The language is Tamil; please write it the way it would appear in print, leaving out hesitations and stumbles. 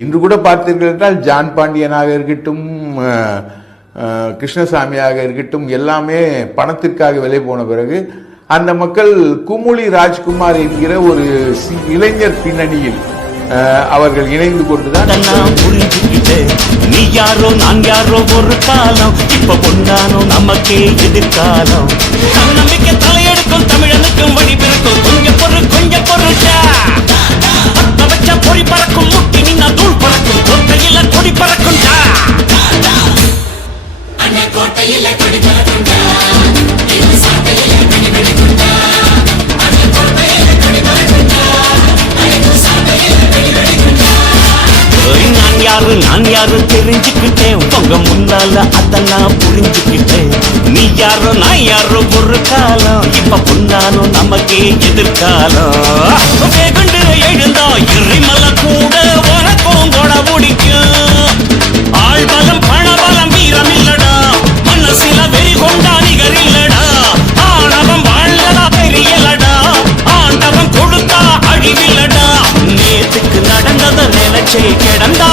இன்று கூட பார்த்தீர்கள் என்றால் ஜான் பாண்டியனாக இருக்கட்டும், கிருஷ்ணசாமியாக இருக்கட்டும், எல்லாமே பணத்திற்காக விலை போன பிறகு அந்த மக்கள் குமுளி ராஜ்குமார் என்கிற ஒரு இளைஞர் பின்னணியில் அவர்கள் இணைந்து கொண்டுதான் நீ யாரோ நான் யாரோ ஒரு காலம் இப்ப கொண்டானோ நமக்கே எதிர்காலம் நம்பிக்கை தலையெடுக்கும் தமிழனுக்கும் வழி பிறக்கும் கொஞ்சம் பொருட்டா வச்ச பொறி பறக்கும் முட்டி நின்னா தூள் பறக்கும் கோட்டையில கொடி பறக்கும்டா கோட்டையில கொடி பறக்கும்டா நான் யாரு தெரிஞ்சுக்கிட்டேன் உங்க முன்னால அதெல்லாம் புரிஞ்சுக்கிட்டேன் நீ யாரோ நான் யாரோ ஒரு காலம் இப்ப பொன்னாலும் நமக்கே எதிர்காலம் வெகுண்டு எழுந்தா எரிமலை கூட உனக்கும் கொட பிடிக்கும் ஆள் பலம் பண பலம் வீரம் இல்லடா மனசில வெறி கொண்டா நிகர் இல்லடா ஆணவம் வாழ்ந்ததா தெரியலடா ஆண்டவன் கொடுத்தா அழிவில்லடா நேத்துக்கு நடந்தத நினைச்சே கிடந்தா